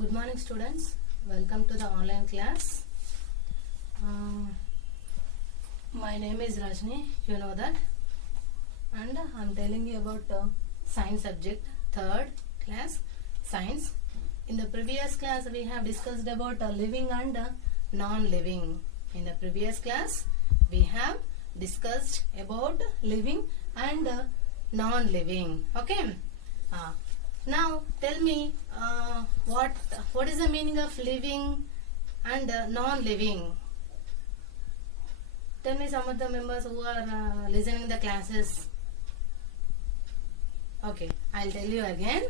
Good morning, students. Welcome to the online class. My name is Rajni, you know that, and I'm telling you about science subject, third class, science. In the previous class, we have discussed about living and non-living. In the previous class, we have discussed about living and non-living. Okay. Now tell me what is the meaning of living and non-living? Tell me some of the members who are listening the classes. Okay, I'll tell you again.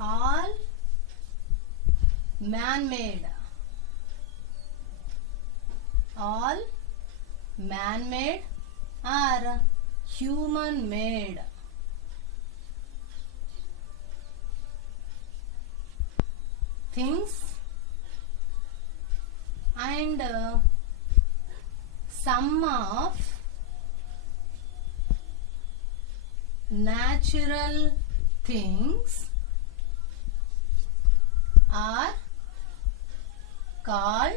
All man-made. All man-made are human-made. Things and some of natural things are called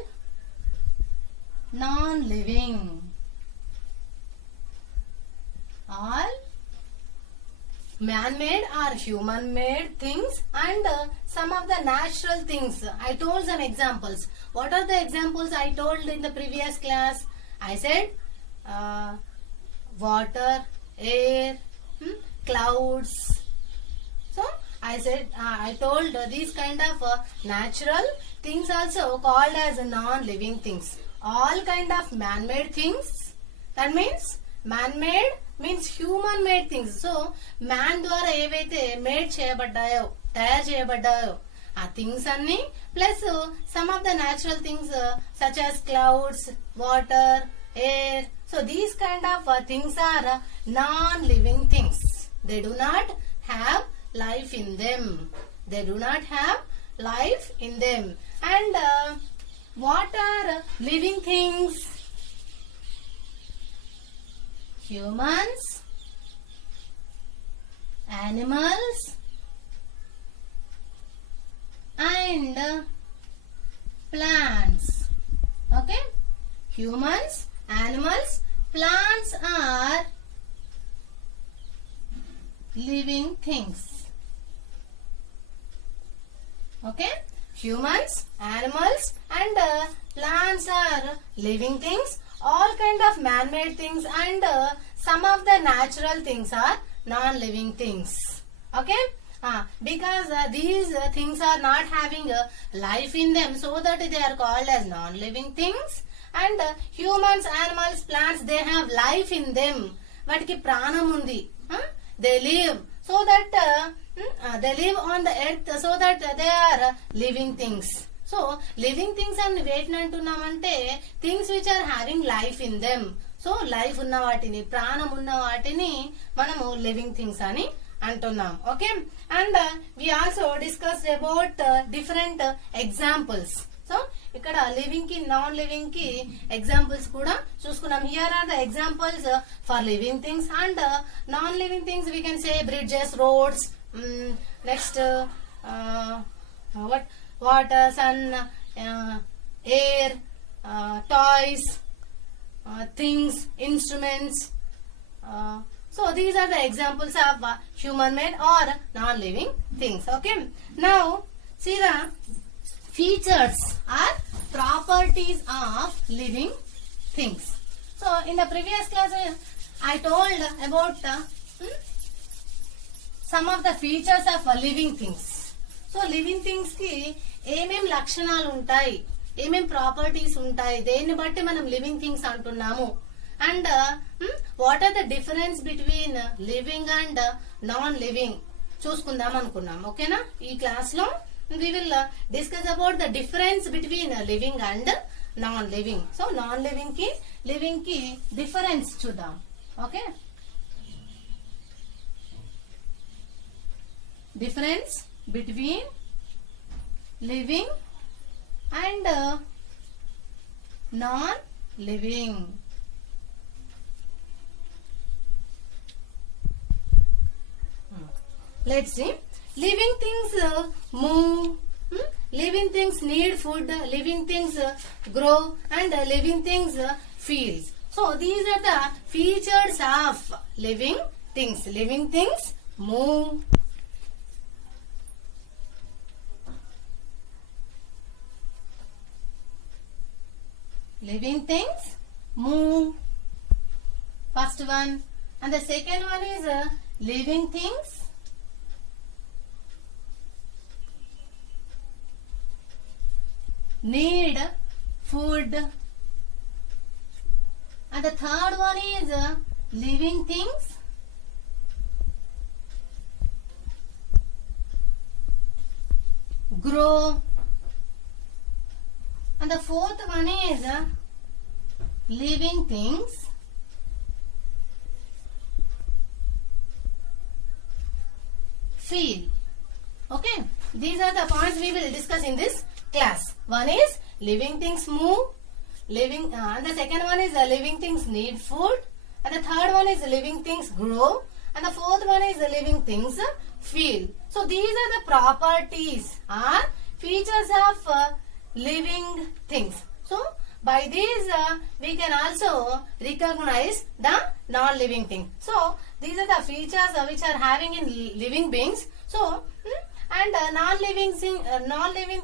non-living. All man-made or human-made things and some of the natural things. I told some examples. What are the examples I told in the previous class? I said water, air, clouds. So I said I told these kind of natural things also called as non-living things. All kind of man-made things. That means man-made means human made things. So man ద్వారా ఏవైతే made చేయబడ్డాయో తయారు చేయబడ్డాయో ఆ things అన్ని plus some of the natural things such as clouds, water, air. So these kind of things are non-living things. They do not have life in them. They do not have life in them. And what are living things? Humans, animals, and plants. Okay? Humans, animals, plants are living things. Okay? Humans, animals, and plants are living things. All kind of man-made things and some of the natural things are non-living things. Okay? Because these things are not having life in them, so that they are called as non-living things. And humans, animals, plants, they have life in them. Vatiki pranam undi. They live so that they live on the earth, so that they are living things. So living things and వేటిని అంటున్నామంటే things which are having life in them. So life ఉన్న వాటిని, ప్రాణం ఉన్న వాటిని మనము living things అని అంటున్నాం. Okay. And we also discuss about different examples. So ఇక్కడ లివింగ్ కి నాన్ లివింగ్ కి ఎగ్జాంపుల్స్ కూడా చూసుకున్నాం. Here are the examples for living things and non living things. We can say bridges, roads, next water, sun, air, toys, things, instruments. So these are the examples of human-made or non-living things. Okay. Now see the features or properties of living things. So in the previous class I told about some of the features of living things. So living things కి ఏమేం లక్షణాలు ఉంటాయి, ఏమేం properties ఉంటాయి, దేన్ని బట్టి మనం living things అంటున్నాము. And what are the difference between living and non living చూసుకుందాం అనుకున్నాం. ఓకేనా? ఈ క్లాస్ లో we will discuss about the difference between living and non living. So non living కి లివింగ్ కి డిఫరెన్స్ చూద్దాం. Okay. Difference between living and non-living. Let's see. living things move, living things need food, living things grow, and living things feel. So these are the features of living things. Living things move, living things move, first one. And the second one is living things need food, and the third one is living things grow, and the fourth one is living things feel. Okay, these are the points we will discuss in this class. One is living things move, and the second one is living things need food, and the third one is living things grow, and the fourth one is living things feel. So these are the properties or features of living things. So by these we can also recognize the non-living thing. So these are the features which are having in living beings. So and non-living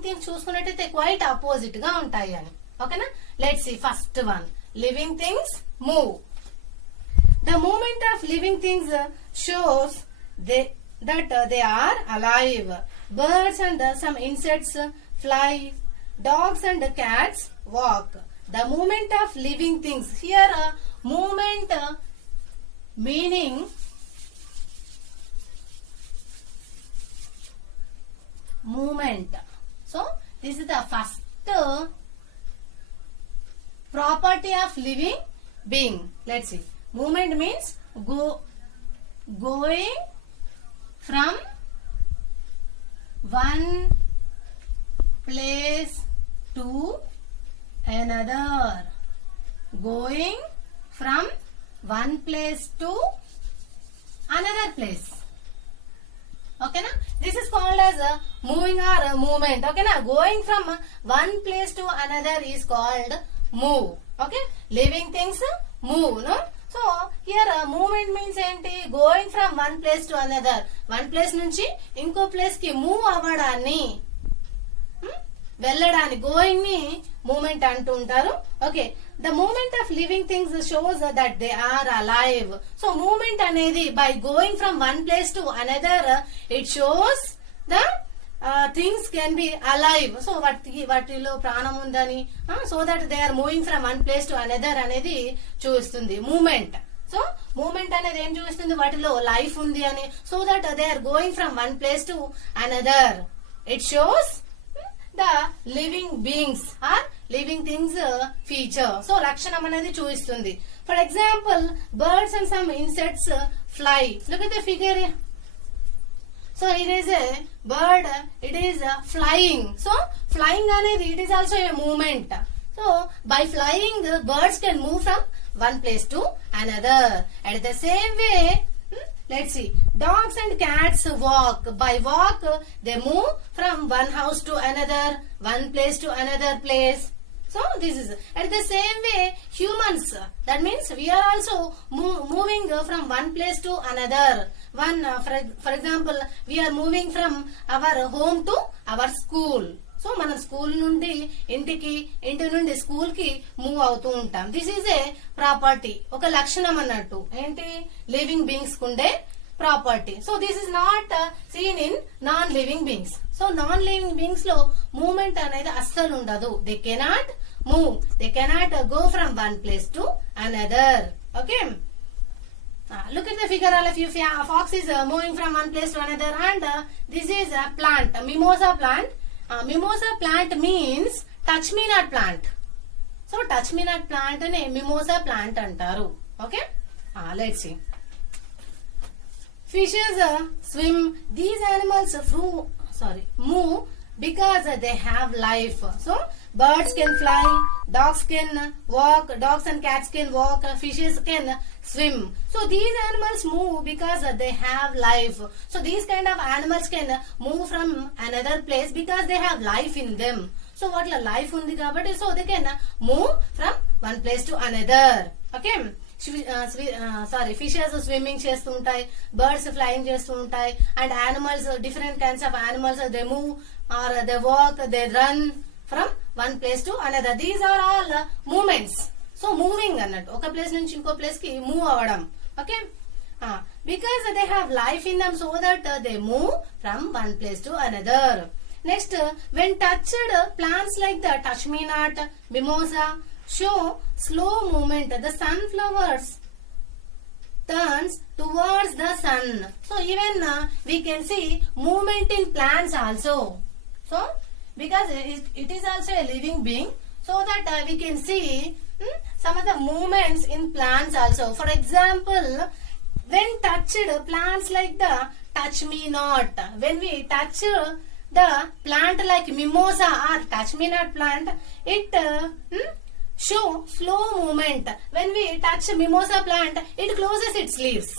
things చూసుకున్నట్టయితే quite opposite గా ఉంటాయి అని. ఓకేనా? Let's see first one. Living things move. The movement of living things shows that they are alive. Birds and some insects fly. Dogs and cats walk. The movement of living things. Here movement meaning movement. So this is the first property of living being. Let's see. Movement means going from one place to another. Going from one place to another place. Okay na? This is called as a moving or a movement. Okay na? Going from one place to another is called move. Okay? Living things move. No? So here movement means enti going from one place to another. One place nunchi inko place ki move avadani. వెళ్ళడాన్ని going ని movement అంటూ ఉంటారు. Okay, the movement of living things shows that they are alive. So movement అనేది by going from one place to another it shows the things can be alive. So వాటిలో ప్రాణం ఉందని, so that they are moving from one place to another అనేది చూస్తుంది moment. So movement అనేది ఏం చూపిస్తుంది? వాటిలో లైఫ్ ఉంది అని. So that they are going from one place to another. It shows the living beings or living things feature. So lakshanam anedi chuistundi. For example, birds and some insects fly. Look at the figure here. So here is a bird, it is flying. So flying anedi it is also a movement. So by flying birds can move from one place to another. At the same way, let's see, dogs and cats walk. By walk they move from one house to another, one place to another place. So this is at the same way humans, that means we are also moving from one place to another. One for example, we are moving from our home to our school. So మనం school నుండి ఇంటికి, ఇంటి నుండి school కి move అవుతూ ఉంటాం. This is a property, ఒక లక్షణం అన్నట్టు. ఏంటి? లివింగ్ బీయింగ్స్ కుండే property. So this is not seen in non living beings. So non living beings లో మూవ్మెంట్ అనేది అస్సలు ఉండదు. They cannot move, they cannot go from one place to another. Okay, look at the figure. All of you, fox is moving from one place to another, and this is a plant, mimosa plant. Mimosa plant means touch me not plant. So touch me not plant ane mimosa plant antaru. Okay, let's see. Fishes swim. These animals move because they have life. So birds can fly, dogs can walk, dogs and cats can walk, fishes can swim. So these animals move because they have life. So these kind of animals can move from another place because they have life in them. So what life undi kabatti, so they can move from one place to another. Okay. Fishes swimming చేస్తూ ఉంటాయి, birds flying చేస్తూ ఉంటాయి, and animals different kinds of animals they move or they walk, they run from one place to another. These are all movements. So moving అన్నట్టు ఒక place నుంచి ఇంకో place కి move అవ్వడం. Okay, because they have life in them, so that they move from one place to another. Next, when touched plants like the touch me not, mimosa show slow movement. The sunflowers turns towards the sun. So even we can see movement in plants also. So because it is also a living being, so that we can see some of the movements in plants also. For example, when touched plants like the touch me not, when we touch the plant like mimosa or touch me not plant, it show slow movement. When we touch mimosa plant, it closes its leaves.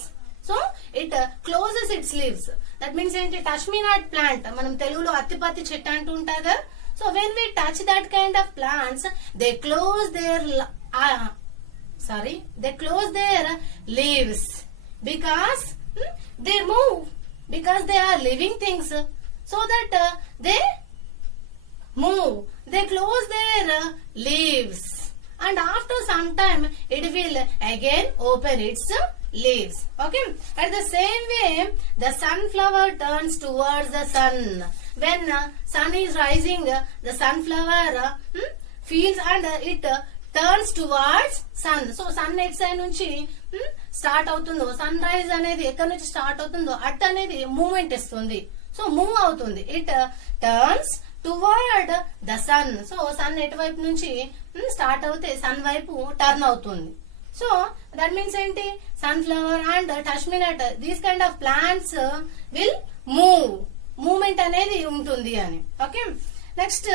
So it closes its leaves. That means ఏంటి, touch me not plant మనం తెలుగులో అత్తిపత్తి చెట్టు అంటూ ఉంటారు కదా. So when we touch that kind of plants, they close their leaves because they move, because they are living things, so that they move, they close their leaves, and after some time it will again open its leaves. Okay, at the same way the sunflower turns towards the sun. When sun is rising, the sunflower feels and it turns towards sun. So sun at side నుంచి start అవుతుందో, sun rise అనేది ఎక్కడి నుంచి start అవుతుందో at అనేది movement ఇస్తుంది. సో move అవుతుంది. It turns toward the sun. So sun ఎటువైపు నుంచి స్టార్ట్ అవుతే సన్ వైపు టర్న్ అవుతుంది. సో దట్ మీన్స్ ఏంటి, sunflower and touch me not, these kind of plants will movement అనేది ఉంటుంది అని. Okay, next,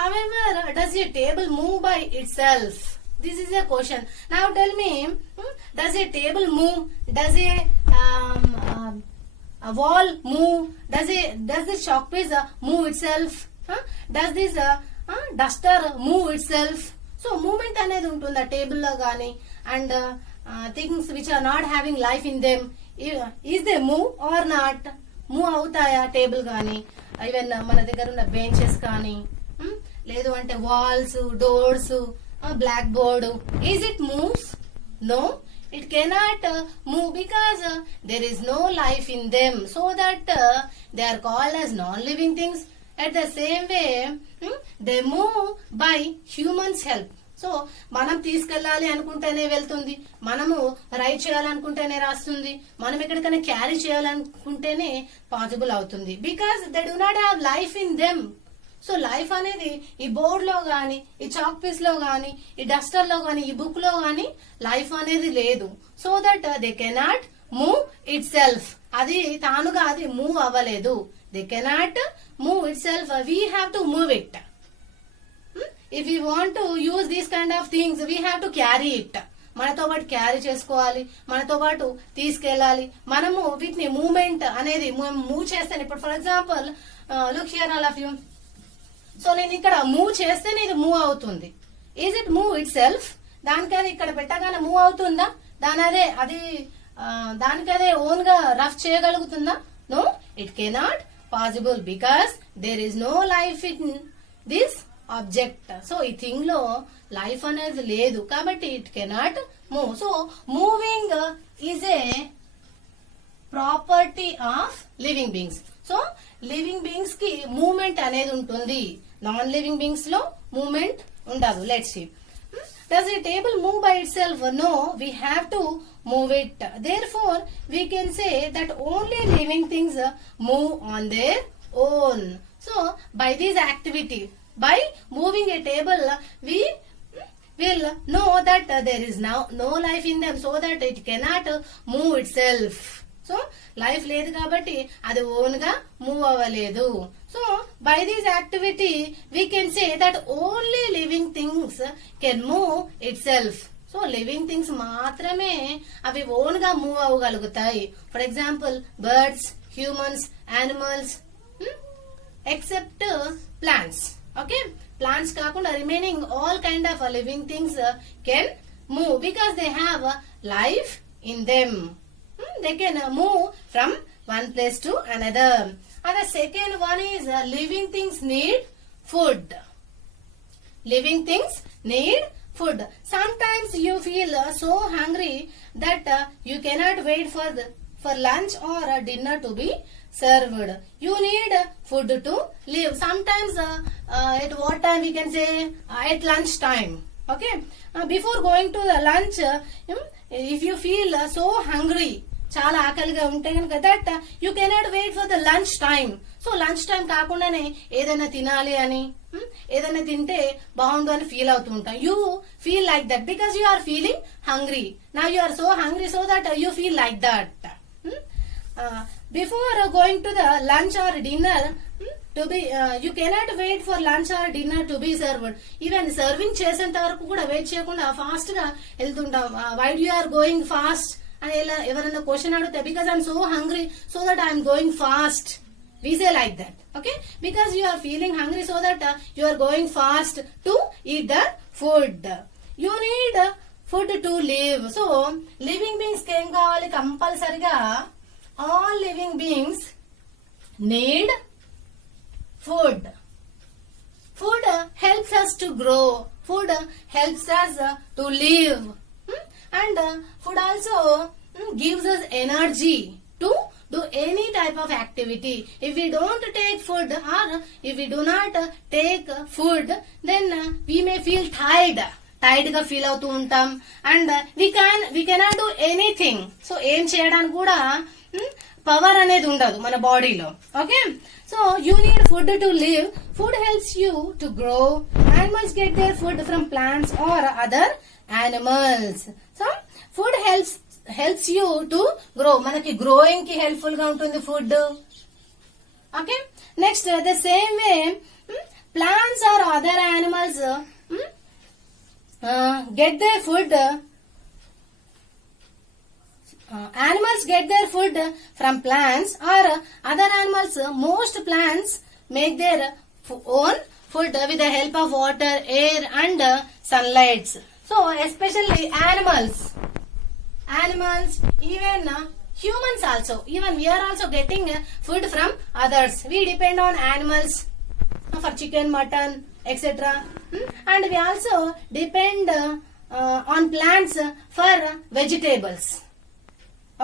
however does a table move by itself? This is a question. Now tell me, does a table move? Does a wall move? Does the chalk piece move itself? Does this duster move itself? So movement అనేది ఉంటుంది ఆ table లో గానీ, and things which are not having life in them, is they move or not? Move అవుతాయా table గానీ, even మన దగ్గర ఉన్న బెంచెస్ కానీ, లేదు అంటే walls, doors, blackboard, is it moves? No, it cannot move because there is no life in them, so that they are called as non-living things. At the same way, they move by humans' help. So మనం తీసుకెళ్లాలి అనుకుంటేనే వెళ్తుంది, మనము right చేయాలనుకుంటేనే రాస్తుంది, మనం ఎక్కడికైనా carry చేయాలనుకుంటేనే possible అవుతుంది. Because they do not have life in them. So life అనేది ఈ బోర్డ్ లో గానీ, ఈ చాక్ పీస్ లో గానీ, ఈ డస్టర్ లో గానీ, ఈ బుక్ లో గానీ లైఫ్ అనేది లేదు. So that they cannot move it self. అది తానుగా అది మూవ్ అవ్వలేదు. They cannot move it self. We have to move it. If you want to use these kind of things, we have to carry it. మనతో పాటు carry చేసుకోవాలి, మనతో పాటు తీసుకెళ్లాలి. మనము వీటిని మూవ్మెంట్ అనేది మూవ్ చేస్తాను. ఇప్పుడు for example, look here all of you. So నేను ఇక్కడ మూవ్ చేస్తేనే ఇది మూవ్ అవుతుంది. Is it move itself? దానికదే ఇక్కడ పెట్టగానే మూవ్ అవుతుందా? దానికదే ఓన్ గా రఫ్ చేయగలుగుతుందా? No, it cannot possible because there is no life in this object. So ఈ థింగ్ లో లైఫ్ అనేది లేదు కాబట్టి it cannot move. So moving is a property of living beings. So living beings కి మూవ్మెంట్ అనేది ఉంటుంది, నాన్ లివింగ్ బీయింగ్స్ లో movement ఉండదు. Let's see. Does a table move by itself? No, we have to move it. Therefore, we can say that only living things move on their own. So, by this activity, by moving a table, we will know that there is now no life in them, so that it cannot move itself. So లైఫ్ లేదు కాబట్టి అది own గా move అవ్వలేదు. So by this activity we can say that only living things can move itself. So living things మాత్రమే అవి own గా move అవ్వగలుగుతాయి. For example birds, humans, animals, except plants. Okay, plants కాకుండా remaining all kind of living things can move because they have life in them. They can move from one place to another. And the second one is living things need food. Living things need food. Sometimes you feel so hungry that you cannot wait for lunch or dinner to be served. You need food to live. Sometimes at what time we can say at lunch time. Okay, before going to the lunch, if you feel so hungry, చాలా ఆకలిగా ఉంటే కనుక that you cannot wait for the lunch time. So lunch time కాకుండానే ఏదైనా తినాలి అని, ఏదైనా తింటే బాగుండు అని ఫీల్ అవుతూ ఉంటాం. You feel like that because you are feeling hungry. Now you are so hungry so that you feel like that. Before going to the lunch or dinner to be you cannot wait for lunch or dinner to be served. Even serving చేసేంత వరకు కూడా wait చేయకుండా fast గా వెళ్తుంటాం. why you are going fast అని ఎవరైనా question అడిగితే because I'm so hungry so that I'm going fast, we say like that. Okay, because you are feeling hungry so that you are going fast to eat the food. You need food to live. So living beings కి ఏం కావాలి? కంపల్సరిగా all living beings need food. Food helps us to grow. Food helps us to live. And food also gives us energy to do any type of activity. If we don't take food or if we do not take food, then we may feel tired. Tired గా feel అవుతూ ఉంటాం. And we cannot do anything. So ఏం చేయడానికి కూడా power అనేది ఉండదు మన బాడీలో. Okay, so you need food to live. Food helps you to grow. Animals get their food from plants or other animals. So food helps you to grow. మనకి growing కి helpful గా ఉంటుంది food. Okay, next the same way plants or other animals get their food. Animals get their food from plants or other animals. Most plants make their own food with the help of water, air and sunlight. So especially animals, even humans also, even we are also getting food from others. We depend on animals for chicken, mutton, etc. And we also depend on plants for vegetables.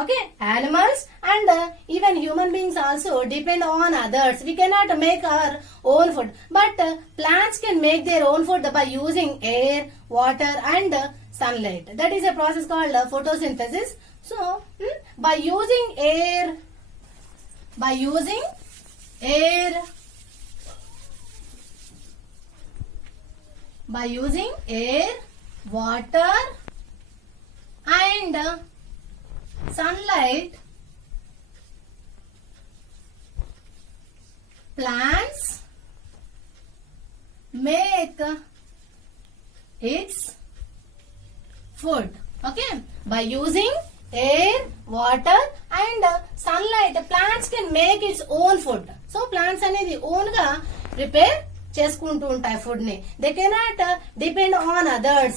Okay, animals and even human beings also depend on others. We cannot make our own food, but plants can make their own food by using air, water and sunlight. That is a process called photosynthesis. So by using air, water and sunlight, plants make its food. Okay, by using air, water and sunlight, plants can make its own food. So plants అనేది own గా prepare చేసుకుంటూ ఉంటాయి food ని. They cannot depend on others.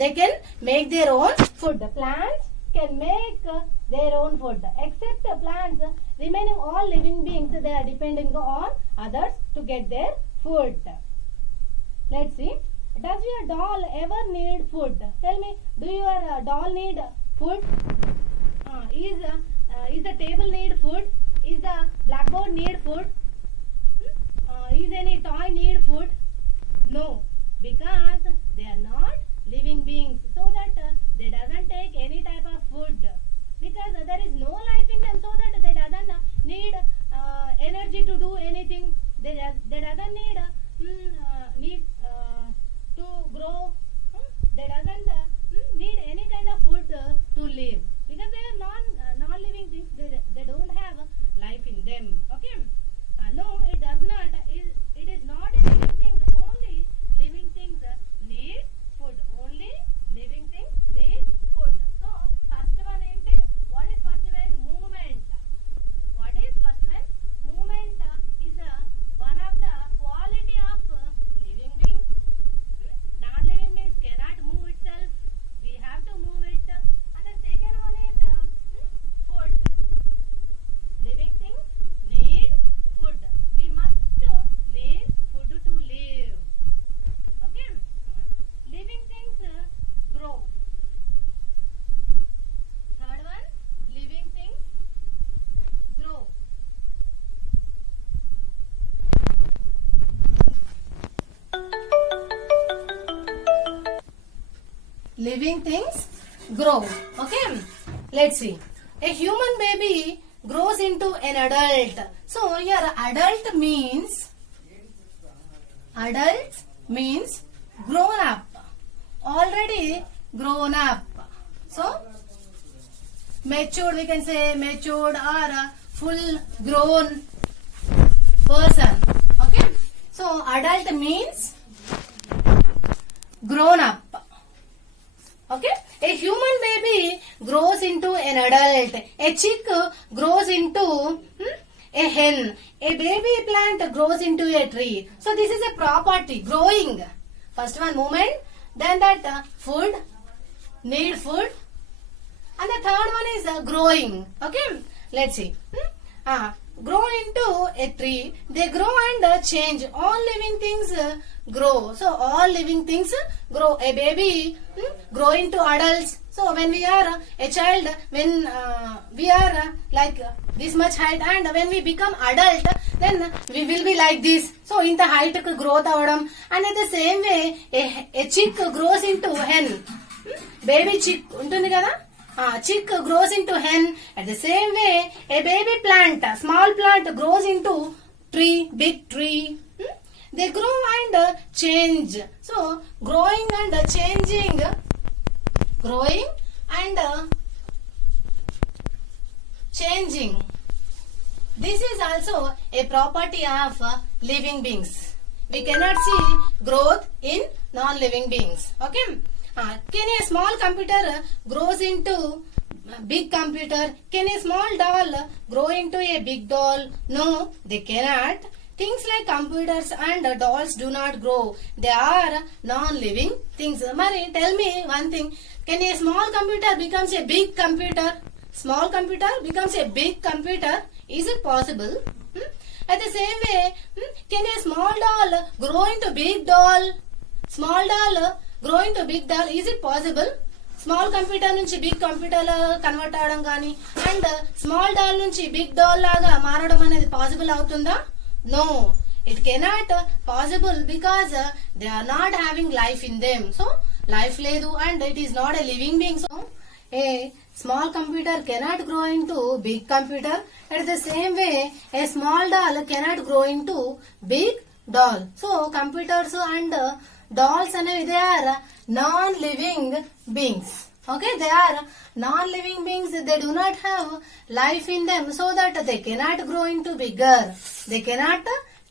They can make their own food. Plants can make their own food. Except plants, remaining all living beings, they are depending on others to get their food. Let's see. Does your doll ever need food? Tell me, do your doll need food? Is the table need food? Is the blackboard need food? Is any toy need food? No, because they are not living beings, so that they doesn't take any type of food, because there is no life in them, so that they doesn't need energy to do anything. They doesn't need to grow. They doesn't need any kind of food to live. because they are non-living things. They don't have life in them. Okay. No, it does not. It is not a living thing. Only living things need food. Only living things need food. So first one ఏంటి? What is first one? Movement. What is first one? Movement is one of the quality of living beings. Non-living beings cannot move itself. We have to move it. And the second one is food. Living things need food. We must need food to live. Okay. Living things grow. Third one, living things grow. Living things grow. Okay. Let's see. A human baby grows into an adult. So here adult means grown up. Already grown up. So matured, we can say matured or a full grown person. Okay. So adult means grown up. Okay. A human baby grows into an adult. A chick grows into a hen. A baby plant grows into a tree. So this is a property, growing. First one, movement. Then that food, need food. And the third one is growing. Okay. Let's see. Grow into a tree. They grow and change. All living things grow. So all living things grow. A baby grow into adults. So when we are a child, when we are like this much height, and when we become adult, then we will be like this. So in the height growth avadam. And in the same way, a chick grows into hen. Baby chick ఉంటుంది కదా. Chick grows into hen. At the same way, a baby plant, small plant grows into tree, big tree. They grow and change. So growing and changing, growing and changing. This is also a property of living beings. We cannot see growth in non-living beings. Okay. Can a small computer grows into a big computer? Can a small doll grow into a big doll? No, they cannot. Things like computers and dolls do not grow. They are non-living things. Mari, tell me one thing. Can a small computer becomes a big computer? Small computer becomes a big computer. Is it possible? At the same way, can a small doll grow into big doll? Small doll grow into big doll. Is it possible? Small computer నుంచి big computer లా convert అవడం కానీ and small doll నుంచి big doll లాగా మారడం అనేది possible అవుతుందా? No, it cannot possible because they are not having life in them. So life లేదు and it is not a living being. So a small computer cannot grow into big computer. At the same way, a small doll cannot grow into big doll. So computers and dolls అనేవి they are non-living beings. Okay, they are non-living beings. They do not have life in them, so that they cannot grow into bigger. They cannot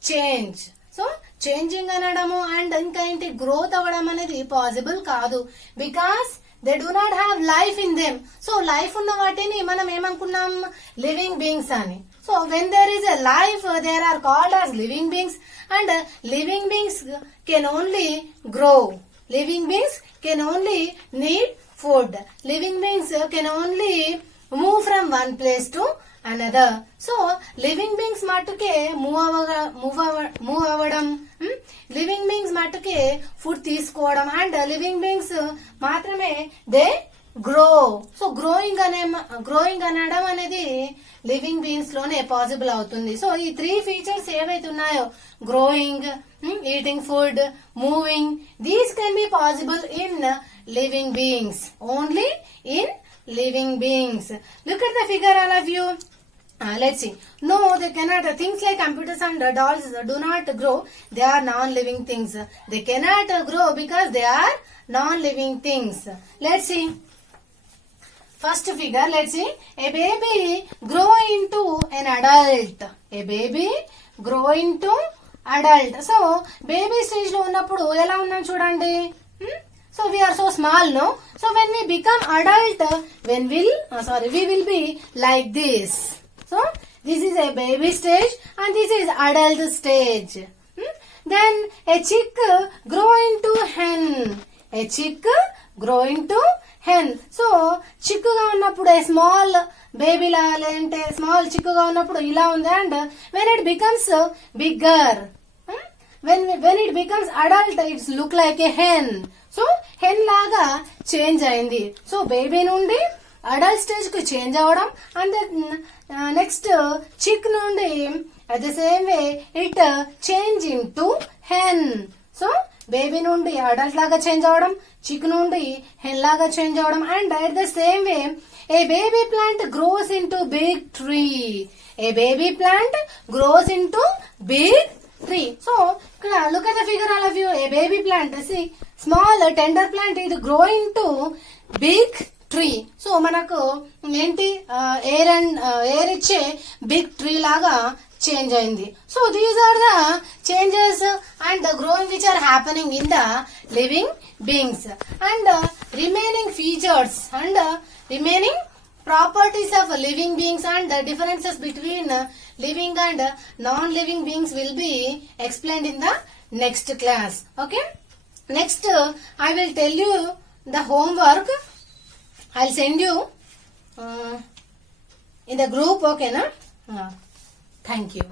change. So changing అనడము and ఇంకా ఏంటి growth అవ్వడం అనేది possible కాదు, because they do not have life in them. So life ఉన్న వాటిని మనం ఏమనుకున్నాం? living beings అని. So when there is a life, they are called as living beings, and living beings can only grow. Living beings can only need food. Living beings can only move from one place to another. So living beings మట్టుకే move అవ్వడం, living beings మట్టుకే food తీసుకోవడం, and living beings మాత్రమే they grow. So growing అనడం అనేది living beings లోనే possible అవుతుంది. So ఈ 3 ఫీచర్స్ ఏవైతే ఉన్నాయో, growing, eating food, moving, these can be possible in living beings. Only in living beings. Look at the figure, all of you. Let's see. No, they cannot. Things like computers and dolls do not grow. They are non-living things. They cannot grow because they are non-living things. Let's see. First figure, let's see. A baby grow into an adult. A baby grow into adult. So, baby stage లో ఉన్నప్పుడు ఎలా ఉన్నాం చూడండి. So, we are so small, no? So, when we become adult, we will be like this. So, this is a baby stage and this is adult stage. Then, a chick grow into hen. A chick grow into hen. So, చిక్కుగా ఉన్నప్పుడు a small baby లా లేదంటే small చిక్కుగా ఉన్నప్పుడు ఇలా ఉంది and when it becomes bigger, when it becomes adult, it's look like a hen. So, hen లాగా change అయింది. So, baby నుండి adult stage కు change అవడం అండ్ నెక్స్ట్ చిక్ నుండి at the same way it change into hen. So baby నుండి adult లాగా change అవడం, chick నుండి హెన్ లాగా చేంజ్ అవడం and at the same way a baby plant grows into big tree. A baby plant grows into big tree. So ఇక్కడ look at the figure all of you. A baby plant small tender plant ఇది growing to big tree. So మనకు ఏంటి air ఇచ్చే big tree లాగా change అయింది. So these are the changes and the growing which are happening in the living beings and remaining features and remaining properties of living beings and the differences between living and non-living beings will be explained in the next class. Okay, next I will tell you the homework. I'll send you in the group. Okay na? Thank you.